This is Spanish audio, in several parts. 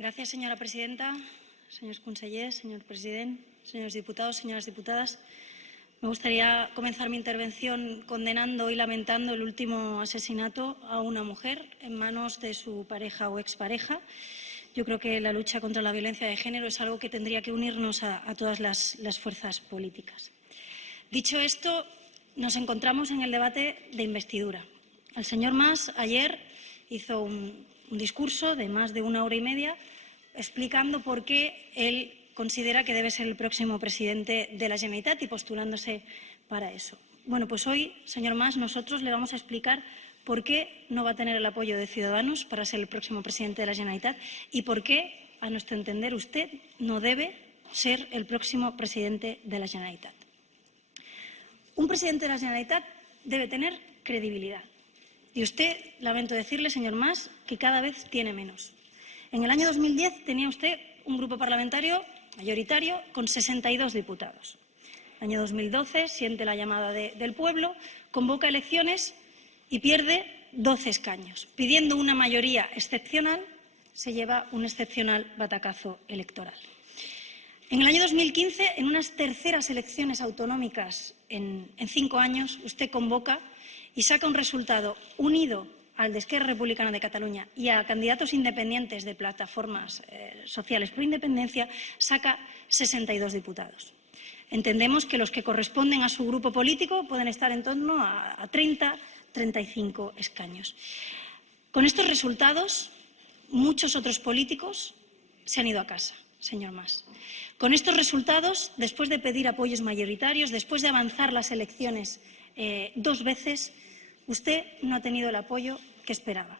Gracias, señora presidenta. Señores consellers, señor presidente, señores diputados, señoras diputadas. Me gustaría comenzar mi intervención condenando y lamentando el último asesinato a una mujer en manos de su pareja o expareja. Yo creo que la lucha contra la violencia de género es algo que tendría que unirnos a todas las fuerzas políticas. Dicho esto, nos encontramos en el debate de investidura. El señor Mas ayer hizo un discurso de más de 1 hora y media explicando por qué él considera que debe ser el próximo presidente de la Generalitat y postulándose para eso. Bueno, pues hoy, señor Mas, nosotros le vamos a explicar por qué no va a tener el apoyo de Ciudadanos para ser el próximo presidente de la Generalitat y por qué, a nuestro entender, usted no debe ser el próximo presidente de la Generalitat. Un presidente de la Generalitat debe tener credibilidad. Y usted, lamento decirle, señor Mas, que cada vez tiene menos. En el año 2010 tenía usted un grupo parlamentario mayoritario con 62 diputados. En el año 2012 siente la llamada del pueblo, convoca elecciones y pierde 12 escaños. Pidiendo una mayoría excepcional, se lleva un excepcional batacazo electoral. En el año 2015, en unas terceras elecciones autonómicas en 5 años, usted convoca y saca un resultado unido al de Esquerra Republicana de Cataluña y a candidatos independientes de plataformas sociales por independencia, saca 62 diputados. Entendemos que los que corresponden a su grupo político pueden estar en torno a 30, 35 escaños. Con estos resultados, muchos otros políticos se han ido a casa, señor Mas. Con estos resultados, después de pedir apoyos mayoritarios, después de avanzar las elecciones 2 veces, usted no ha tenido el apoyo que esperaba.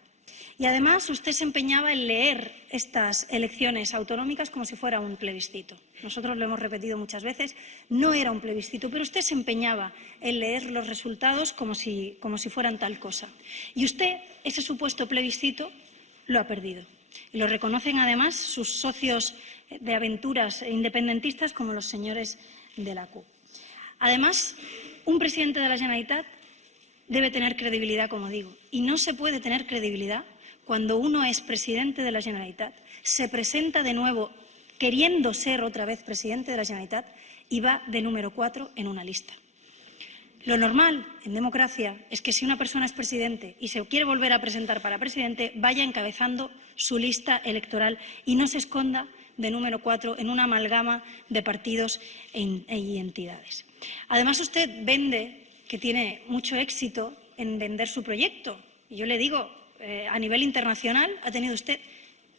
Y además usted se empeñaba en leer estas elecciones autonómicas como si fuera un plebiscito. Nosotros lo hemos repetido muchas veces, no era un plebiscito, pero usted se empeñaba en leer los resultados como si fueran tal cosa. Y usted, ese supuesto plebiscito, lo ha perdido. Y lo reconocen además sus socios de aventuras independentistas como los señores de la CUP. Además, un presidente de la Generalitat debe tener credibilidad, como digo, y no se puede tener credibilidad cuando uno es presidente de la Generalitat, se presenta de nuevo queriendo ser otra vez presidente de la Generalitat y va de número 4 en una lista. Lo normal en democracia es que si una persona es presidente y se quiere volver a presentar para presidente, vaya encabezando su lista electoral y no se esconda de número 4 en una amalgama de partidos y entidades. Además, usted vende que tiene mucho éxito en vender su proyecto. Y yo le digo, a nivel internacional ha tenido usted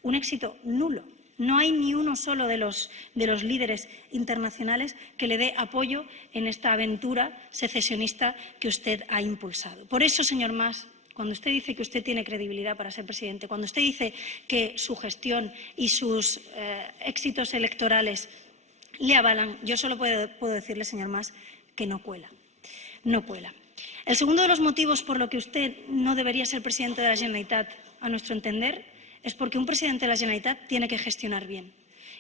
un éxito nulo. No hay ni uno solo de los líderes internacionales que le dé apoyo en esta aventura secesionista que usted ha impulsado. Por eso, señor Mas, cuando usted dice que usted tiene credibilidad para ser presidente, cuando usted dice que su gestión y sus éxitos electorales le avalan, yo solo puedo decirle, señor Mas, que no cuela. No cuela. El segundo de los motivos por lo que usted no debería ser presidente de la Generalitat, a nuestro entender, es porque un presidente de la Generalitat tiene que gestionar bien.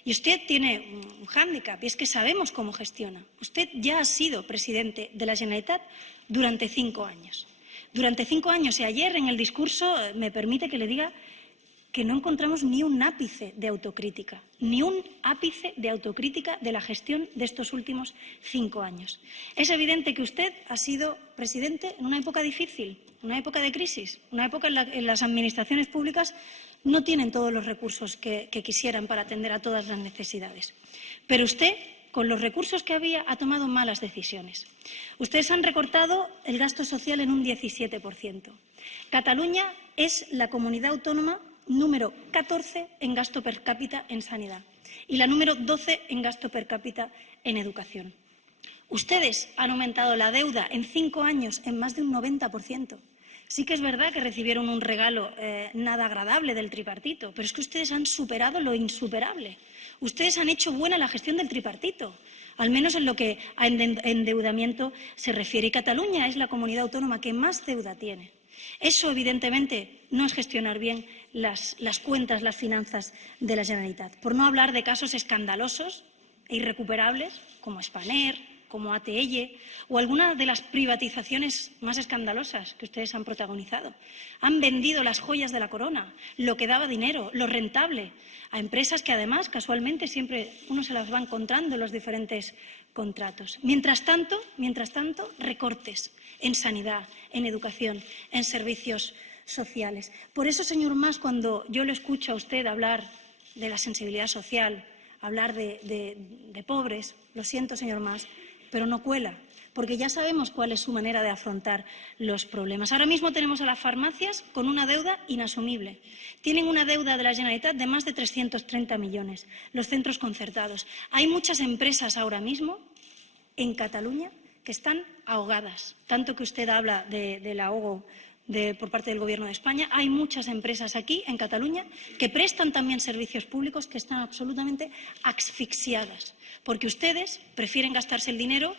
Y usted tiene un hándicap, y es que sabemos cómo gestiona. Usted ya ha sido presidente de la Generalitat durante 5 años. Durante 5 años, y ayer en el discurso me permite que le diga que no encontramos ni un ápice de autocrítica, ni un ápice de autocrítica de la gestión de estos últimos 5 años. Es evidente que usted ha sido presidente en una época difícil, una época de crisis, una época en la que las administraciones públicas no tienen todos los recursos que quisieran para atender a todas las necesidades. Pero usted, con los recursos que había, ha tomado malas decisiones. Ustedes han recortado el gasto social en un 17%. Cataluña es la comunidad autónoma número 14 en gasto per cápita en sanidad y la número 12 en gasto per cápita en educación. Ustedes han aumentado la deuda en 5 años en más de un 90%. Sí que es verdad que recibieron un regalo nada agradable del tripartito, pero es que ustedes han superado lo insuperable. Ustedes han hecho buena la gestión del tripartito, al menos en lo que a endeudamiento se refiere. Y Cataluña es la comunidad autónoma que más deuda tiene. Eso, evidentemente, no es gestionar bien las cuentas, las finanzas de la Generalitat. Por no hablar de casos escandalosos e irrecuperables como Spanair, como ATL o alguna de las privatizaciones más escandalosas que ustedes han protagonizado. Han vendido las joyas de la corona, lo que daba dinero, lo rentable, a empresas que además, casualmente, siempre uno se las va encontrando en los diferentes contratos. Mientras tanto, recortes en sanidad, en educación, en servicios sociales. Por eso, señor Mas, cuando yo le escucho a usted hablar de la sensibilidad social, hablar de pobres, lo siento, señor Mas, pero no cuela, porque ya sabemos cuál es su manera de afrontar los problemas. Ahora mismo tenemos a las farmacias con una deuda inasumible. Tienen una deuda de la Generalitat de más de 330 millones, los centros concertados. Hay muchas empresas ahora mismo en Cataluña que están ahogadas. Tanto que usted habla del ahogo por parte del Gobierno de España, hay muchas empresas aquí, en Cataluña, que prestan también servicios públicos que están absolutamente asfixiadas, porque ustedes prefieren gastarse el dinero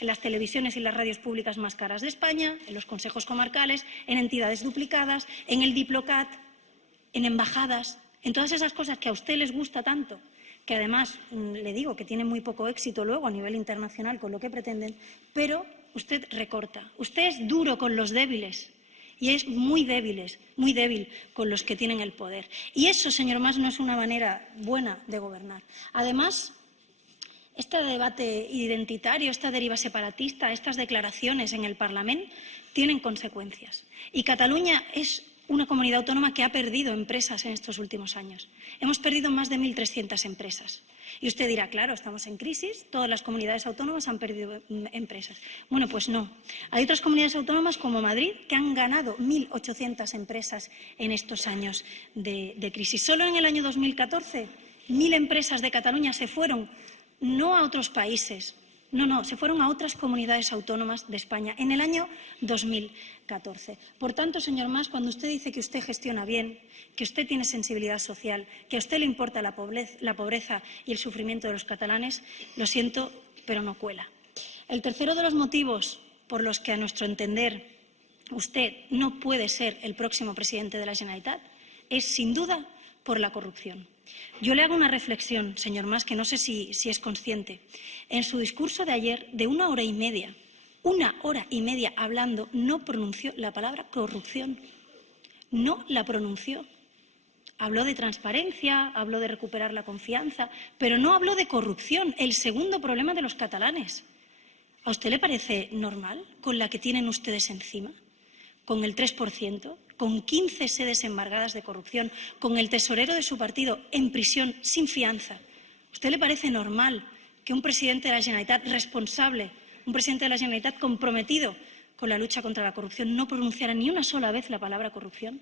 en las televisiones y las radios públicas más caras de España, en los consejos comarcales, en entidades duplicadas, en el Diplocat, en embajadas, en todas esas cosas que a usted les gusta tanto, que además le digo que tienen muy poco éxito luego a nivel internacional con lo que pretenden, pero usted recorta. Usted es duro con los débiles. Y es muy débil con los que tienen el poder. Y eso, señor Mas, no es una manera buena de gobernar. Además, este debate identitario, esta deriva separatista, estas declaraciones en el Parlamento tienen consecuencias. Y Cataluña es una comunidad autónoma que ha perdido empresas en estos últimos años. Hemos perdido más de 1.300 empresas. Y usted dirá, claro, estamos en crisis, todas las comunidades autónomas han perdido empresas. Bueno, pues no. Hay otras comunidades autónomas como Madrid que han ganado 1.800 empresas en estos años de crisis. Solo en el año 2014, 1.000 empresas de Cataluña se fueron, no a otros países, no, se fueron a otras comunidades autónomas de España en el año 2014. Por tanto, señor Mas, cuando usted dice que usted gestiona bien, que usted tiene sensibilidad social, que a usted le importa la pobreza y el sufrimiento de los catalanes, lo siento, pero no cuela. El tercero de los motivos por los que, a nuestro entender, usted no puede ser el próximo presidente de la Generalitat es, sin duda, por la corrupción. Yo le hago una reflexión, señor Mas, que no sé si es consciente. En su discurso de ayer, de 1 hora y media, 1 hora y media hablando, no pronunció la palabra corrupción. No la pronunció. Habló de transparencia, habló de recuperar la confianza, pero no habló de corrupción, el segundo problema de los catalanes. ¿A usted le parece normal con la que tienen ustedes encima? Con el 3%, con 15 sedes embargadas de corrupción, con el tesorero de su partido en prisión sin fianza. ¿A usted le parece normal que un presidente de la Generalitat responsable, un presidente de la Generalitat comprometido con la lucha contra la corrupción, no pronunciara ni una sola vez la palabra corrupción?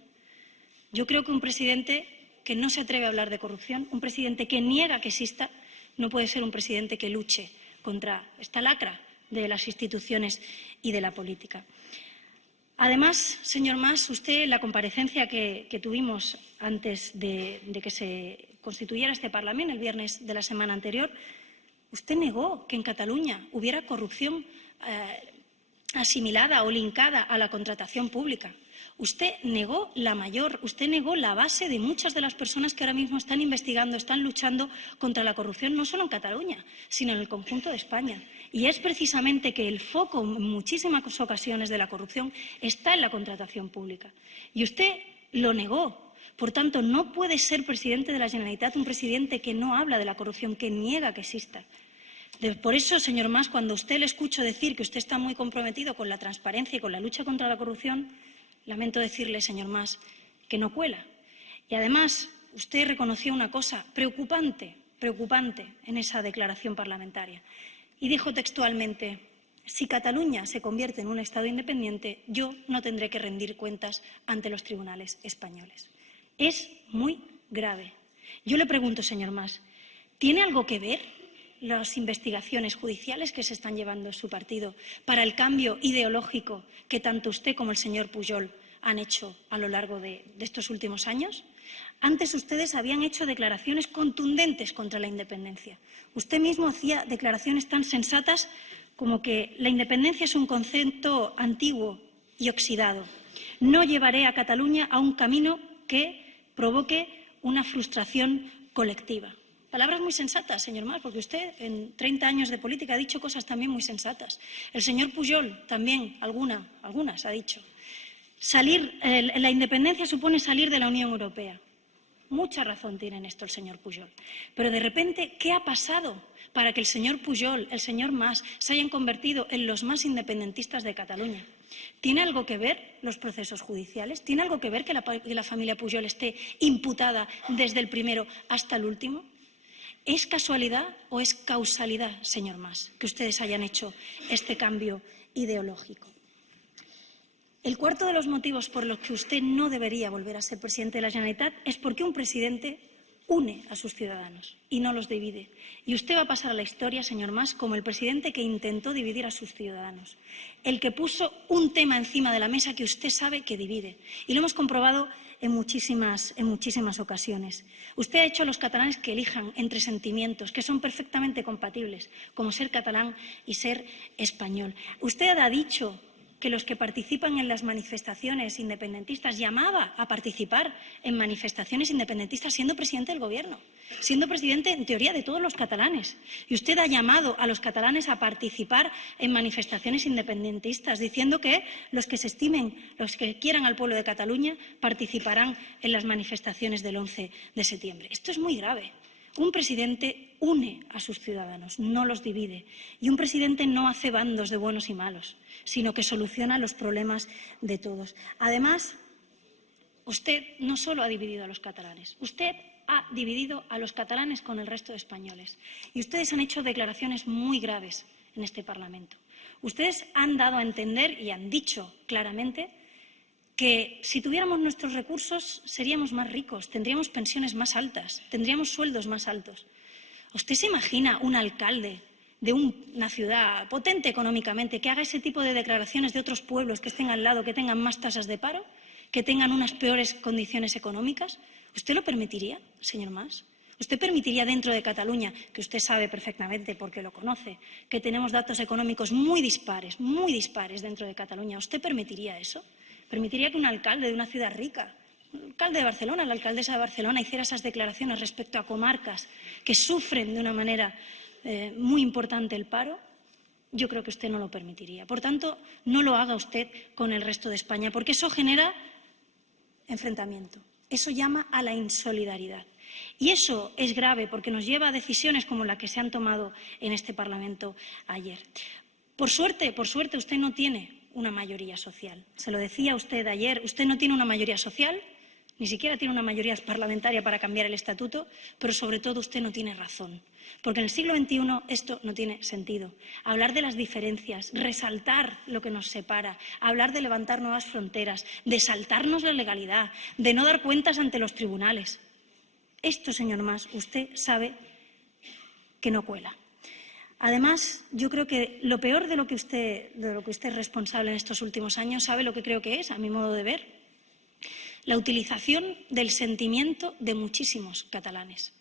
Yo creo que un presidente que no se atreve a hablar de corrupción, un presidente que niega que exista, no puede ser un presidente que luche contra esta lacra de las instituciones y de la política. Además, señor Mas, usted, en la comparecencia que tuvimos antes de que se constituyera este Parlamento, el viernes de la semana anterior, usted negó que en Cataluña hubiera corrupción asimilada o linkada a la contratación pública. Usted negó la base de muchas de las personas que ahora mismo están investigando, están luchando contra la corrupción, no solo en Cataluña, sino en el conjunto de España. Y es precisamente que el foco en muchísimas ocasiones de la corrupción está en la contratación pública. Y usted lo negó. Por tanto, no puede ser presidente de la Generalitat un presidente que no habla de la corrupción, que niega que exista. Por eso, señor Mas, cuando usted le escucho decir que usted está muy comprometido con la transparencia y con la lucha contra la corrupción, lamento decirle, señor Mas, que no cuela. Y además, usted reconoció una cosa preocupante en esa declaración parlamentaria. Y dijo textualmente, si Cataluña se convierte en un Estado independiente, yo no tendré que rendir cuentas ante los tribunales españoles. Es muy grave. Yo le pregunto, señor Mas, ¿tiene algo que ver las investigaciones judiciales que se están llevando en su partido para el cambio ideológico que tanto usted como el señor Pujol han hecho a lo largo de estos últimos años? Antes ustedes habían hecho declaraciones contundentes contra la independencia. Usted mismo hacía declaraciones tan sensatas como que la independencia es un concepto antiguo y oxidado. No llevaré a Cataluña a un camino que provoque una frustración colectiva. Palabras muy sensatas, señor Mas, porque usted en 30 años de política ha dicho cosas también muy sensatas. El señor Pujol también, algunas ha dicho. La independencia supone salir de la Unión Europea. Mucha razón tiene en esto el señor Pujol. Pero de repente, ¿qué ha pasado para que el señor Pujol, el señor Mas, se hayan convertido en los más independentistas de Cataluña? ¿Tiene algo que ver los procesos judiciales? ¿Tiene algo que ver que la familia Pujol esté imputada desde el primero hasta el último? ¿Es casualidad o es causalidad, señor Mas, que ustedes hayan hecho este cambio ideológico? El cuarto de los motivos por los que usted no debería volver a ser presidente de la Generalitat es porque un presidente une a sus ciudadanos y no los divide. Y usted va a pasar a la historia, señor Mas, como el presidente que intentó dividir a sus ciudadanos, el que puso un tema encima de la mesa que usted sabe que divide. Y lo hemos comprobado en muchísimas ocasiones. Usted ha hecho a los catalanes que elijan entre sentimientos que son perfectamente compatibles, como ser catalán y ser español. Usted ha dicho que los que participan en las manifestaciones independentistas, llamaba a participar en manifestaciones independentistas siendo presidente del Gobierno, siendo presidente, en teoría, de todos los catalanes. Y usted ha llamado a los catalanes a participar en manifestaciones independentistas, diciendo que los que se estimen, los que quieran al pueblo de Cataluña, participarán en las manifestaciones del 11 de septiembre. Esto es muy grave. Un presidente une a sus ciudadanos, no los divide. Y un presidente no hace bandos de buenos y malos, sino que soluciona los problemas de todos. Además, usted no solo ha dividido a los catalanes, usted ha dividido a los catalanes con el resto de españoles. Y ustedes han hecho declaraciones muy graves en este Parlamento. Ustedes han dado a entender y han dicho claramente que si tuviéramos nuestros recursos seríamos más ricos, tendríamos pensiones más altas, tendríamos sueldos más altos. ¿Usted se imagina un alcalde de una ciudad potente económicamente que haga ese tipo de declaraciones de otros pueblos que estén al lado, que tengan más tasas de paro, que tengan unas peores condiciones económicas? ¿Usted lo permitiría, señor Mas? ¿Usted permitiría dentro de Cataluña, que usted sabe perfectamente porque lo conoce, que tenemos datos económicos muy dispares dentro de Cataluña? ¿Usted permitiría eso? ¿Permitiría que un alcalde de una ciudad rica, el alcalde de Barcelona, la alcaldesa de Barcelona, hiciera esas declaraciones respecto a comarcas que sufren de una manera muy importante el paro? Yo creo que usted no lo permitiría. Por tanto, no lo haga usted con el resto de España, porque eso genera enfrentamiento, eso llama a la insolidaridad. Y eso es grave porque nos lleva a decisiones como la que se han tomado en este Parlamento ayer. Por suerte, usted no tiene una mayoría social. Se lo decía usted ayer, usted no tiene una mayoría social, ni siquiera tiene una mayoría parlamentaria para cambiar el estatuto, pero sobre todo usted no tiene razón. Porque en el siglo XXI esto no tiene sentido. Hablar de las diferencias, resaltar lo que nos separa, hablar de levantar nuevas fronteras, de saltarnos la legalidad, de no dar cuentas ante los tribunales. Esto, señor Mas, usted sabe que no cuela. Además, yo creo que lo peor de lo que usted es responsable en estos últimos años, ¿sabe lo que creo que es, a mi modo de ver? La utilización del sentimiento de muchísimos catalanes,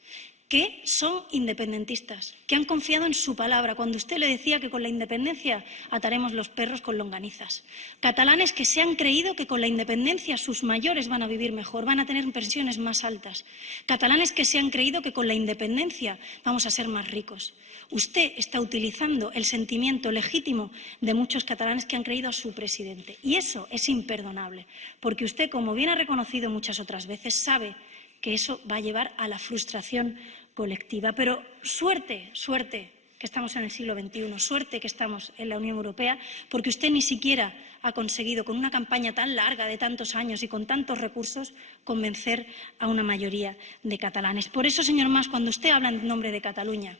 que son independentistas, que han confiado en su palabra cuando usted le decía que con la independencia ataremos los perros con longanizas. Catalanes que se han creído que con la independencia sus mayores van a vivir mejor, van a tener pensiones más altas. Catalanes que se han creído que con la independencia vamos a ser más ricos. Usted está utilizando el sentimiento legítimo de muchos catalanes que han creído a su presidente. Y eso es imperdonable, porque usted, como bien ha reconocido muchas otras veces, sabe que eso va a llevar a la frustración colectiva. Pero suerte que estamos en el siglo XXI, suerte que estamos en la Unión Europea, porque usted ni siquiera ha conseguido, con una campaña tan larga de tantos años y con tantos recursos, convencer a una mayoría de catalanes. Por eso, señor Mas, cuando usted habla en nombre de Cataluña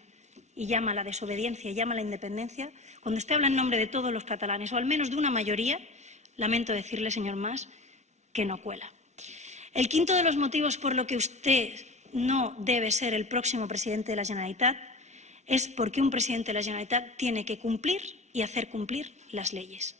y llama a la desobediencia y llama a la independencia, cuando usted habla en nombre de todos los catalanes, o al menos de una mayoría, lamento decirle, señor Mas, que no cuela. El quinto de los motivos por lo que usted no debe ser el próximo presidente de la Generalitat es porque un presidente de la Generalitat tiene que cumplir y hacer cumplir las leyes.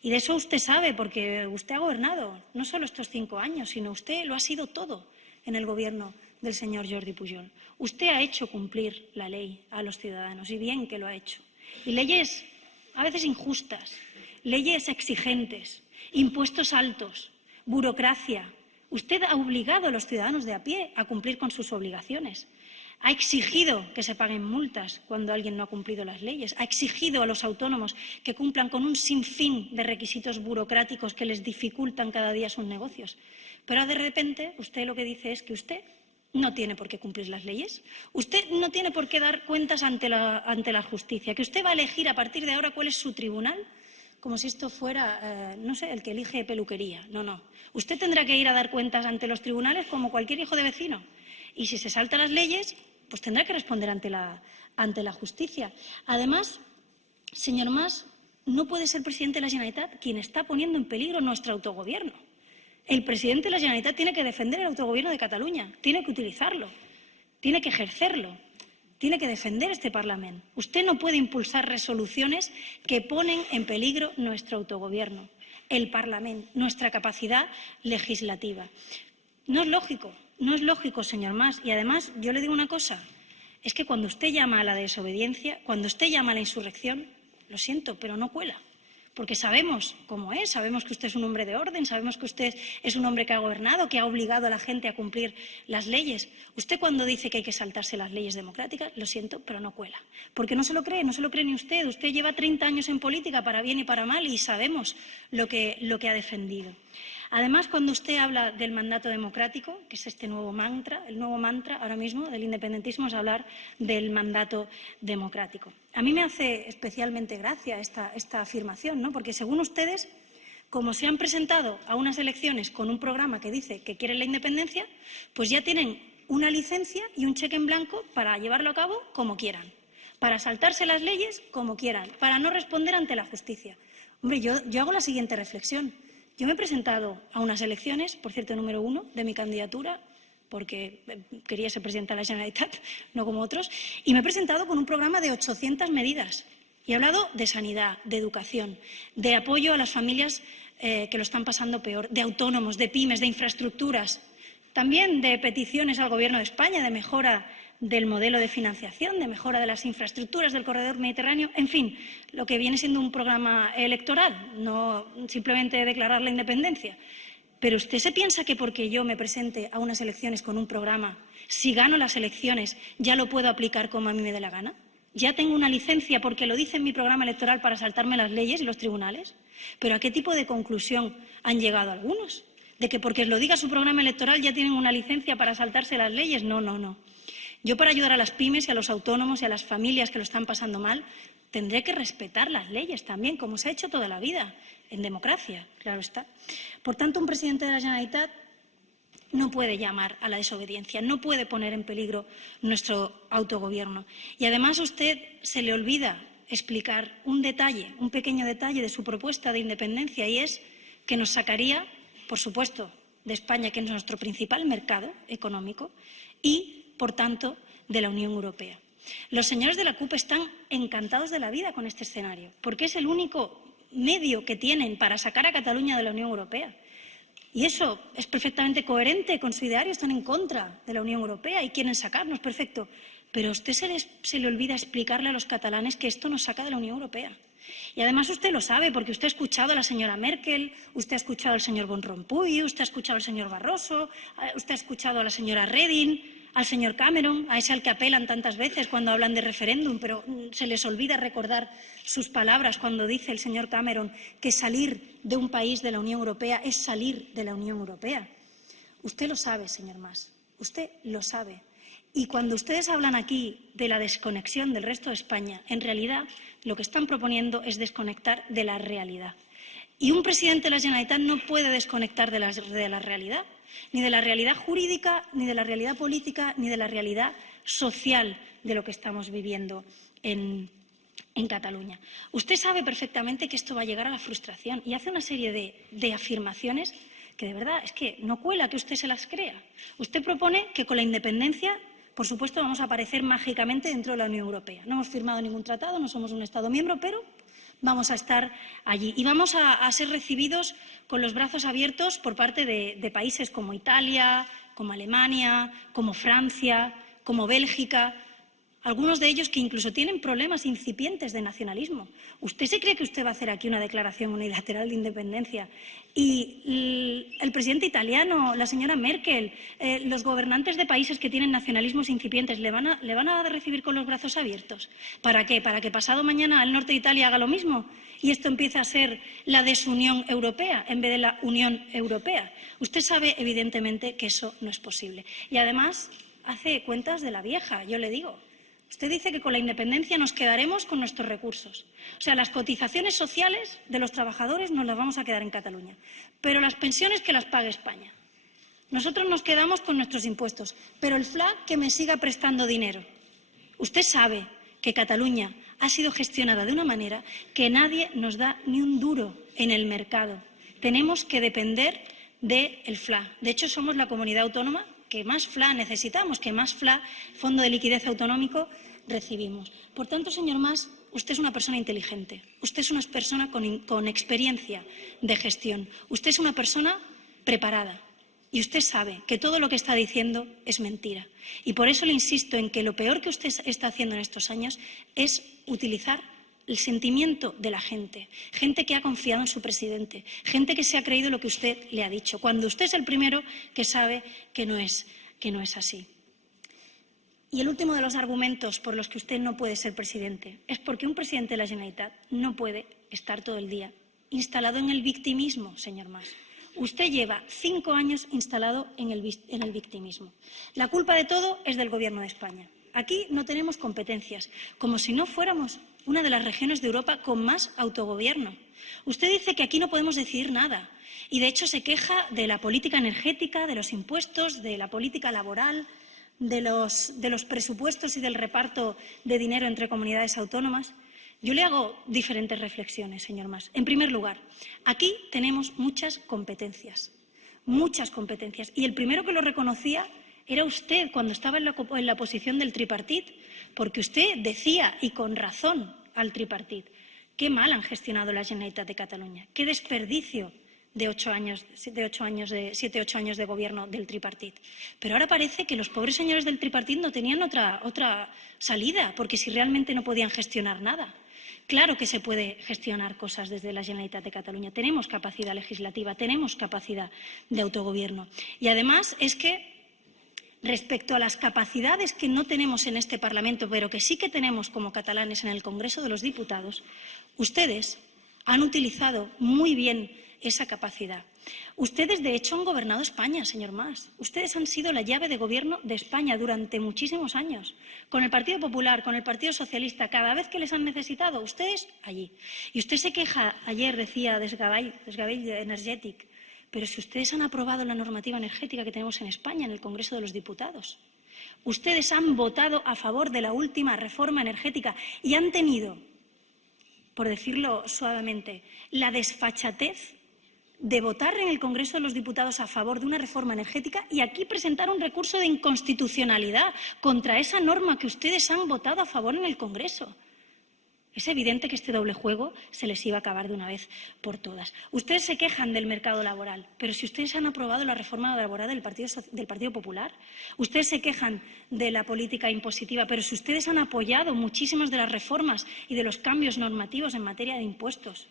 Y de eso usted sabe, porque usted ha gobernado no solo estos 5 años, sino usted lo ha sido todo en el gobierno del señor Jordi Pujol. Usted ha hecho cumplir la ley a los ciudadanos, y bien que lo ha hecho. Y leyes a veces injustas, leyes exigentes, impuestos altos, burocracia. Usted ha obligado a los ciudadanos de a pie a cumplir con sus obligaciones. ha exigido que se paguen multas cuando alguien no ha cumplido las leyes, ha exigido a los autónomos que cumplan con un sinfín de requisitos burocráticos que les dificultan cada día sus negocios. Pero de repente usted lo que dice es que usted no tiene por qué cumplir las leyes, usted no tiene por qué dar cuentas ante la justicia, que usted va a elegir a partir de ahora cuál es su tribunal, como si esto fuera, no sé, el que elige peluquería. No, no. Usted tendrá que ir a dar cuentas ante los tribunales como cualquier hijo de vecino. Y si se salta las leyes, pues tendrá que responder ante la justicia. Además, señor Mas, no puede ser presidente de la Generalitat quien está poniendo en peligro nuestro autogobierno. El presidente de la Generalitat tiene que defender el autogobierno de Cataluña, tiene que utilizarlo, tiene que ejercerlo. Tiene que defender este Parlamento. Usted no puede impulsar resoluciones que ponen en peligro nuestro autogobierno, el Parlamento, nuestra capacidad legislativa. No es lógico, señor Mas. Y además, yo le digo una cosa, es que cuando usted llama a la desobediencia, cuando usted llama a la insurrección, lo siento, pero no cuela. Porque sabemos cómo es, sabemos que usted es un hombre de orden, sabemos que usted es un hombre que ha gobernado, que ha obligado a la gente a cumplir las leyes. Usted cuando dice que hay que saltarse las leyes democráticas, lo siento, pero no cuela. Porque no se lo cree ni usted. Usted lleva 30 años en política, para bien y para mal, y sabemos lo que ha defendido. Además, cuando usted habla del mandato democrático, que es este nuevo mantra, el nuevo mantra ahora mismo del independentismo es hablar del mandato democrático. A mí me hace especialmente gracia esta afirmación, ¿no? Porque según ustedes, como se han presentado a unas elecciones con un programa que dice que quieren la independencia, pues ya tienen una licencia y un cheque en blanco para llevarlo a cabo como quieran, para saltarse las leyes como quieran, para no responder ante la justicia. Hombre, yo hago la siguiente reflexión. Yo me he presentado a unas elecciones, por cierto, número 1 de mi candidatura, porque quería ser presidenta de la Generalitat, no como otros, y me he presentado con un programa de 800 medidas. Y he hablado de sanidad, de educación, de apoyo a las familias que lo están pasando peor, de autónomos, de pymes, de infraestructuras, también de peticiones al Gobierno de España, de mejora del modelo de financiación, de mejora de las infraestructuras del corredor mediterráneo, en fin, lo que viene siendo un programa electoral, no simplemente declarar la independencia. Pero usted se piensa que porque yo me presente a unas elecciones con un programa, si gano las elecciones ya lo puedo aplicar como a mí me dé la gana. ¿Ya tengo una licencia porque lo dice en mi programa electoral para saltarme las leyes y los tribunales? ¿Pero a qué tipo de conclusión han llegado algunos? ¿De que porque lo diga su programa electoral ya tienen una licencia para saltarse las leyes? No, no, no. Yo, para ayudar a las pymes y a los autónomos y a las familias que lo están pasando mal, tendré que respetar las leyes también, como se ha hecho toda la vida, en democracia, claro está. Por tanto, un presidente de la Generalitat no puede llamar a la desobediencia, no puede poner en peligro nuestro autogobierno. Y además a usted se le olvida explicar un detalle, un pequeño detalle de su propuesta de independencia, y es que nos sacaría, por supuesto, de España, que es nuestro principal mercado económico, y por tanto, de la Unión Europea. Los señores de la CUP están encantados de la vida con este escenario, porque es el único medio que tienen para sacar a Cataluña de la Unión Europea. Y eso es perfectamente coherente con su ideario, están en contra de la Unión Europea y quieren sacarnos, perfecto. Pero a usted se le olvida explicarle a los catalanes que esto nos saca de la Unión Europea. Y además usted lo sabe, porque usted ha escuchado a la señora Merkel, usted ha escuchado al señor Van Rompuy, usted ha escuchado al señor Barroso, usted ha escuchado a la señora Reding, al señor Cameron, a ese al que apelan tantas veces cuando hablan de referéndum, pero se les olvida recordar sus palabras cuando dice el señor Cameron que salir de un país de la Unión Europea es salir de la Unión Europea. Usted lo sabe, señor Mas, usted lo sabe. Y cuando ustedes hablan aquí de la desconexión del resto de España, en realidad lo que están proponiendo es desconectar de la realidad. Y un presidente de la Generalitat no puede desconectar de la realidad, ni de la realidad jurídica, ni de la realidad política, ni de la realidad social de lo que estamos viviendo en Cataluña. Usted sabe perfectamente que esto va a llegar a la frustración y hace una serie de afirmaciones que de verdad es que no cuela que usted se las crea. Usted propone que con la independencia, por supuesto, vamos a aparecer mágicamente dentro de la Unión Europea. No hemos firmado ningún tratado, no somos un Estado miembro, pero vamos a estar allí y vamos a ser recibidos con los brazos abiertos por parte de países como Italia, como Alemania, como Francia, como Bélgica. algunos de ellos que incluso tienen problemas incipientes de nacionalismo. ¿Usted se cree que usted va a hacer aquí una declaración unilateral de independencia y el presidente italiano, la señora Merkel, los gobernantes de países que tienen nacionalismos incipientes le van a recibir con los brazos abiertos? ¿Para qué? ¿Para que pasado mañana el norte de Italia haga lo mismo y esto empiece a ser la desunión europea en vez de la Unión Europea? Usted sabe evidentemente que eso no es posible. Y además hace cuentas de la vieja, yo le digo. Usted dice que con la independencia nos quedaremos con nuestros recursos. O sea, las cotizaciones sociales de los trabajadores nos las vamos a quedar en Cataluña, pero las pensiones que las pague España. Nosotros nos quedamos con nuestros impuestos, pero el FLA que me siga prestando dinero. Usted sabe que Cataluña ha sido gestionada de una manera que nadie nos da ni un duro en el mercado. Tenemos que depender del FLA. De hecho, somos la comunidad autónoma que más FLA necesitamos, que más FLA, Fondo de Liquidez Autonómico, recibimos. Por tanto, señor Mas, usted es una persona inteligente, usted es una persona con experiencia de gestión, usted es una persona preparada y usted sabe que todo lo que está diciendo es mentira. Y por eso le insisto en que lo peor que usted está haciendo en estos años es utilizar el sentimiento de la gente que ha confiado en su presidente, gente que se ha creído lo que usted le ha dicho, cuando usted es el primero que sabe que no es así. Y el último de los argumentos por los que usted no puede ser presidente es porque un presidente de la Generalitat no puede estar todo el día instalado en el victimismo, señor Mas. Usted lleva 5 años instalado en el victimismo. La culpa de todo es del Gobierno de España. Aquí no tenemos competencias, como si no fuéramos una de las regiones de Europa con más autogobierno. Usted dice que aquí no podemos decidir nada y, de hecho, se queja de la política energética, de los impuestos, de la política laboral, de los presupuestos y del reparto de dinero entre comunidades autónomas. Yo le hago diferentes reflexiones, señor Mas. En primer lugar, aquí tenemos muchas competencias, y el primero que lo reconocía era usted cuando estaba en la oposición del tripartit, porque usted decía, y con razón, al tripartit, qué mal han gestionado la Generalitat de Cataluña, qué desperdicio de 7, 8 años de gobierno del tripartit. Pero ahora parece que los pobres señores del tripartit no tenían otra salida, porque si realmente no podían gestionar nada. Claro que se puede gestionar cosas desde la Generalitat de Cataluña. Tenemos capacidad legislativa, tenemos capacidad de autogobierno. Y además es que respecto a las capacidades que no tenemos en este Parlamento, pero que sí que tenemos como catalanes en el Congreso de los Diputados, ustedes han utilizado muy bien esa capacidad. Ustedes, de hecho, han gobernado España, señor Mas. Ustedes han sido la llave de gobierno de España durante muchísimos años. Con el Partido Popular, con el Partido Socialista, cada vez que les han necesitado, ustedes allí. Y usted se queja, ayer decía, desgavell energètic, pero si ustedes han aprobado la normativa energética que tenemos en España, en el Congreso de los Diputados. Ustedes han votado a favor de la última reforma energética y han tenido, por decirlo suavemente, la desfachatez de votar en el Congreso de los Diputados a favor de una reforma energética y aquí presentar un recurso de inconstitucionalidad contra esa norma que ustedes han votado a favor en el Congreso. Es evidente que este doble juego se les iba a acabar de una vez por todas. Ustedes se quejan del mercado laboral, pero si ustedes han aprobado la reforma laboral del Partido Popular, ustedes se quejan de la política impositiva, pero si ustedes han apoyado muchísimas de las reformas y de los cambios normativos en materia de impuestos,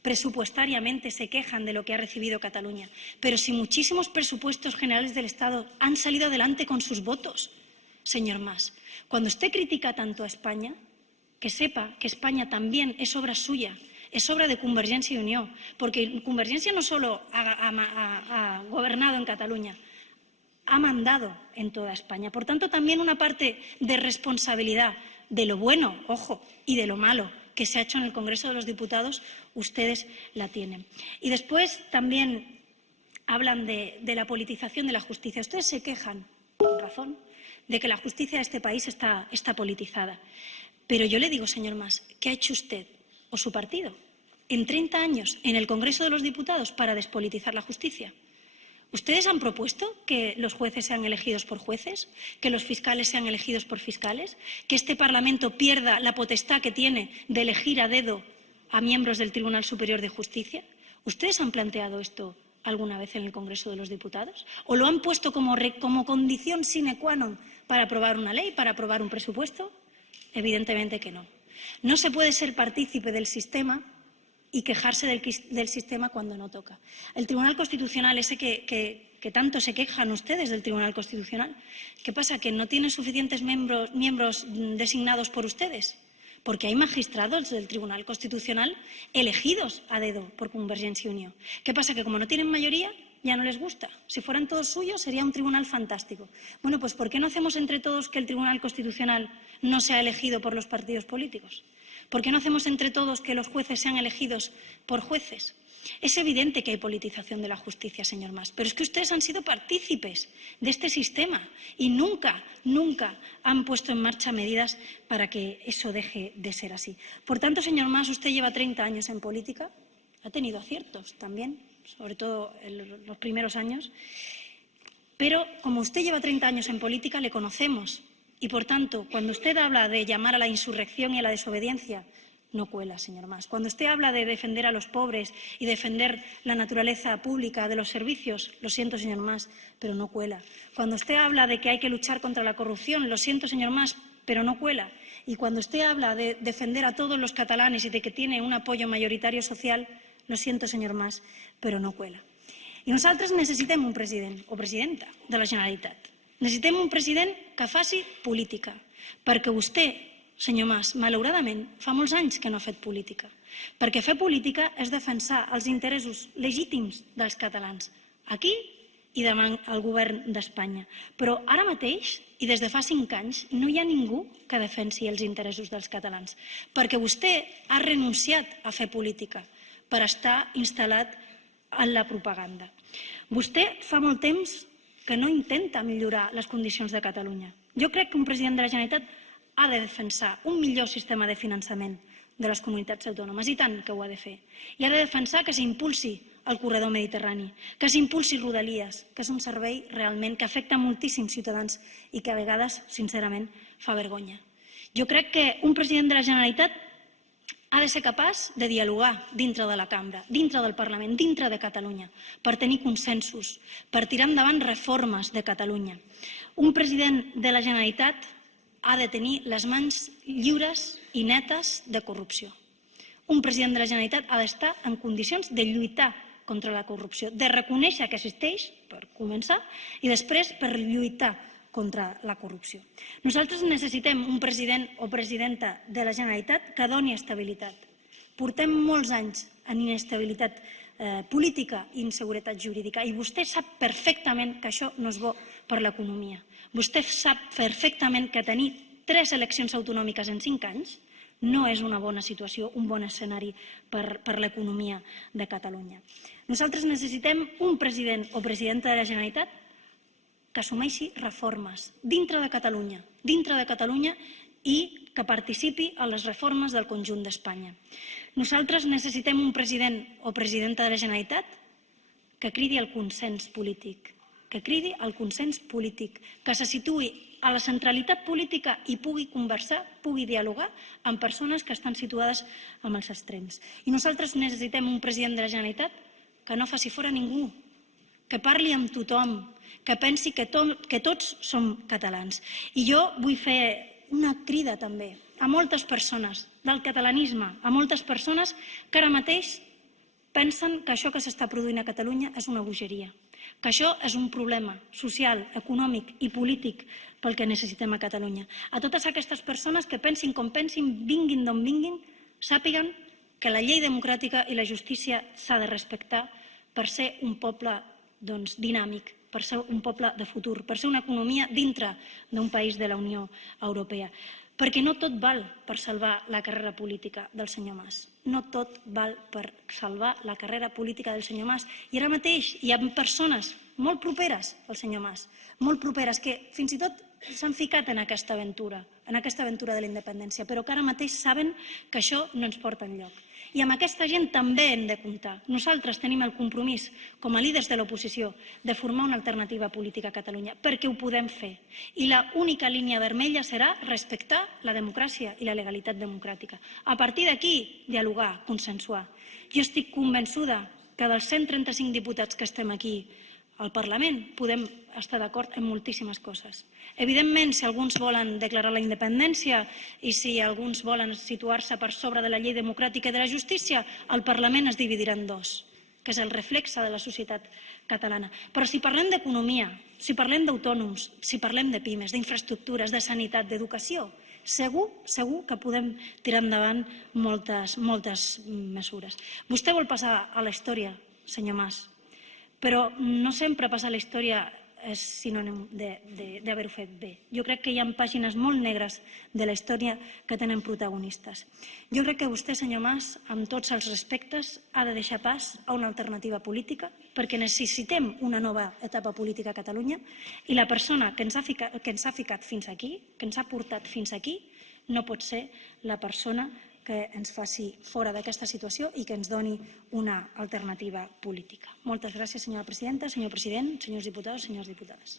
presupuestariamente se quejan de lo que ha recibido Cataluña, pero si muchísimos presupuestos generales del Estado han salido adelante con sus votos, señor Mas, cuando usted critica tanto a España, que sepa que España también es obra suya, es obra de Convergencia y Unió, porque Convergencia no solo ha gobernado en Cataluña, ha mandado en toda España. Por tanto, también una parte de responsabilidad de lo bueno, ojo, y de lo malo que se ha hecho en el Congreso de los Diputados, ustedes la tienen. Y después también hablan de la politización de la justicia. Ustedes se quejan, con razón, de que la justicia de este país está politizada. Pero yo le digo, señor Mas, ¿qué ha hecho usted o su partido en 30 años en el Congreso de los Diputados para despolitizar la justicia? ¿Ustedes han propuesto que los jueces sean elegidos por jueces, que los fiscales sean elegidos por fiscales, que este Parlamento pierda la potestad que tiene de elegir a dedo a miembros del Tribunal Superior de Justicia? ¿Ustedes han planteado esto alguna vez en el Congreso de los Diputados? ¿O lo han puesto como condición sine qua non para aprobar una ley, para aprobar un presupuesto? Evidentemente que no. No se puede ser partícipe del sistema y quejarse del sistema cuando no toca. El Tribunal Constitucional, ese que tanto se quejan ustedes del Tribunal Constitucional, ¿qué pasa? ¿Que no tiene suficientes miembros designados por ustedes? Porque hay magistrados del Tribunal Constitucional elegidos a dedo por Convergencia y Unió. ¿Qué pasa? Que como no tienen mayoría, ya no les gusta. Si fueran todos suyos, sería un tribunal fantástico. Bueno, pues ¿por qué no hacemos entre todos que el Tribunal Constitucional no sea elegido por los partidos políticos? ¿Por qué no hacemos entre todos que los jueces sean elegidos por jueces? Es evidente que hay politización de la justicia, señor Mas, pero es que ustedes han sido partícipes de este sistema y nunca han puesto en marcha medidas para que eso deje de ser así. Por tanto, señor Mas, usted lleva 30 años en política, ha tenido aciertos también, sobre todo en los primeros años, pero como usted lleva 30 años en política, le conocemos y, por tanto, cuando usted habla de llamar a la insurrección y a la desobediencia, no cuela, señor Mas. Cuando usted habla de defender a los pobres y defender la naturaleza pública de los servicios, lo siento, señor Mas, pero no cuela. Cuando usted habla de que hay que luchar contra la corrupción, lo siento, señor Mas, pero no cuela. Y cuando usted habla de defender a todos los catalanes y de que tiene un apoyo mayoritario social, lo siento, señor Mas, però no cuela. I nosaltres necessitem un president o presidenta de la Generalitat. Necessitem un president que faci política, perquè vostè, senyor Mas, malauradament, fa molts anys que no ha fet política, perquè fer política és defensar els interessos legítims dels catalans, aquí i davant el govern d'Espanya. Però ara mateix, i des de fa 5 anys, no hi ha ningú que defensi els interessos dels catalans, perquè vostè ha renunciat a fer política per estar instal·lat en la propaganda. Vostè fa molt temps que no intenta millorar les condicions de Catalunya. Jo crec que un president de la Generalitat ha de defensar un millor sistema de finançament de les comunitats autònomes, i tant que ho ha de fer. I ha de defensar que s'impulsi el corredor mediterrani, que s'impulsi Rodalies, que és un servei realment que afecta moltíssims ciutadans i que a vegades, sincerament, fa vergonya. Jo crec que un president de la Generalitat ha de ser capaç de dialogar dintre de la cambra, dintre del Parlament, dintre de Catalunya, per tenir consensos, per tirar endavant reformes de Catalunya. Un president de la Generalitat ha de tenir les mans lliures i netes de corrupció. Un president de la Generalitat ha d'estar en condicions de lluitar contra la corrupció, de reconèixer que existeix, per començar, i després per lluitar contra la corrupció. Nosaltres necessitem un president o presidenta de la Generalitat que doni estabilitat. Portem molts anys en inestabilitat política i inseguretat jurídica i vostè sap perfectament que això no és bo per l'economia. Vostè sap perfectament que tenir 3 eleccions autonòmiques en 5 anys no és una bona situació, un bon escenari per l'economia de Catalunya. Nosaltres necessitem un president o presidenta de la Generalitat que assumeixi reformes dintre de Catalunya i que participi en les reformes del conjunt d'Espanya. Nosaltres necessitem un president o presidenta de la Generalitat que cridi al consens polític, que se situï a la centralitat política i pugui conversar, pugui dialogar amb persones que estan situades en els extrems. I nosaltres necessitem un president de la Generalitat que no faci fora ningú, que parli amb tothom, que pensi que tots som catalans. I jo vull fer una crida també a moltes persones del catalanisme, a moltes persones que ara mateix pensen que això que s'està produint a Catalunya és una bogeria, que això és un problema social, econòmic i polític pel que necessitem a Catalunya. A totes aquestes persones que pensin com pensin, vinguin d'on vinguin, sàpiguen que la llei democràtica i la justícia s'ha de respectar per ser un poble dinàmic, per ser un poble de futur, per ser una economia dintre d'un país de la Unió Europea. Perquè no tot val per salvar la carrera política del senyor Mas. No tot val per salvar la carrera política del senyor Mas. I ara mateix hi ha persones molt properes al senyor Mas, molt properes, que fins i tot s'han ficat en aquesta aventura de la independència, però que ara mateix saben que això no ens porta enlloc. I amb aquesta gent també hem de comptar. Nosaltres tenim el compromís, com a líders de l'oposició, de formar una alternativa política a Catalunya, perquè ho podem fer. I l'única línia vermella serà respectar la democràcia i la legalitat democràtica. A partir d'aquí, dialogar, consensuar. Jo estic convençuda que dels 135 diputats que estem aquí al Parlament podem estar d'acord en moltíssimes coses. Evidentment, si alguns volen declarar la independència i si alguns volen situar-se per sobre de la llei democràtica i de la justícia, el Parlament es dividirà en dos, que és el reflexe de la societat catalana. Però si parlem d'economia, si parlem d'autònoms, si parlem de pimes, d'infraestructures, de sanitat, d'educació, segur que podem tirar endavant moltes mesures. Vostè vol passar a la història, senyor Mas, però no sempre passar a la història és sinònim d'haver-ho fet bé. Jo crec que hi ha pàgines molt negres de la història que tenen protagonistes. Jo crec que vostè, senyor Mas, amb tots els respectes, ha de deixar pas a una alternativa política perquè necessitem una nova etapa política a Catalunya i la persona que ens ha ficat fins aquí, que ens ha portat fins aquí, no pot ser la persona que ens faci fora d'aquesta situació i que ens doni una alternativa política. Moltes gràcies, senyora presidenta, senyor president, senyors diputats, senyores diputades.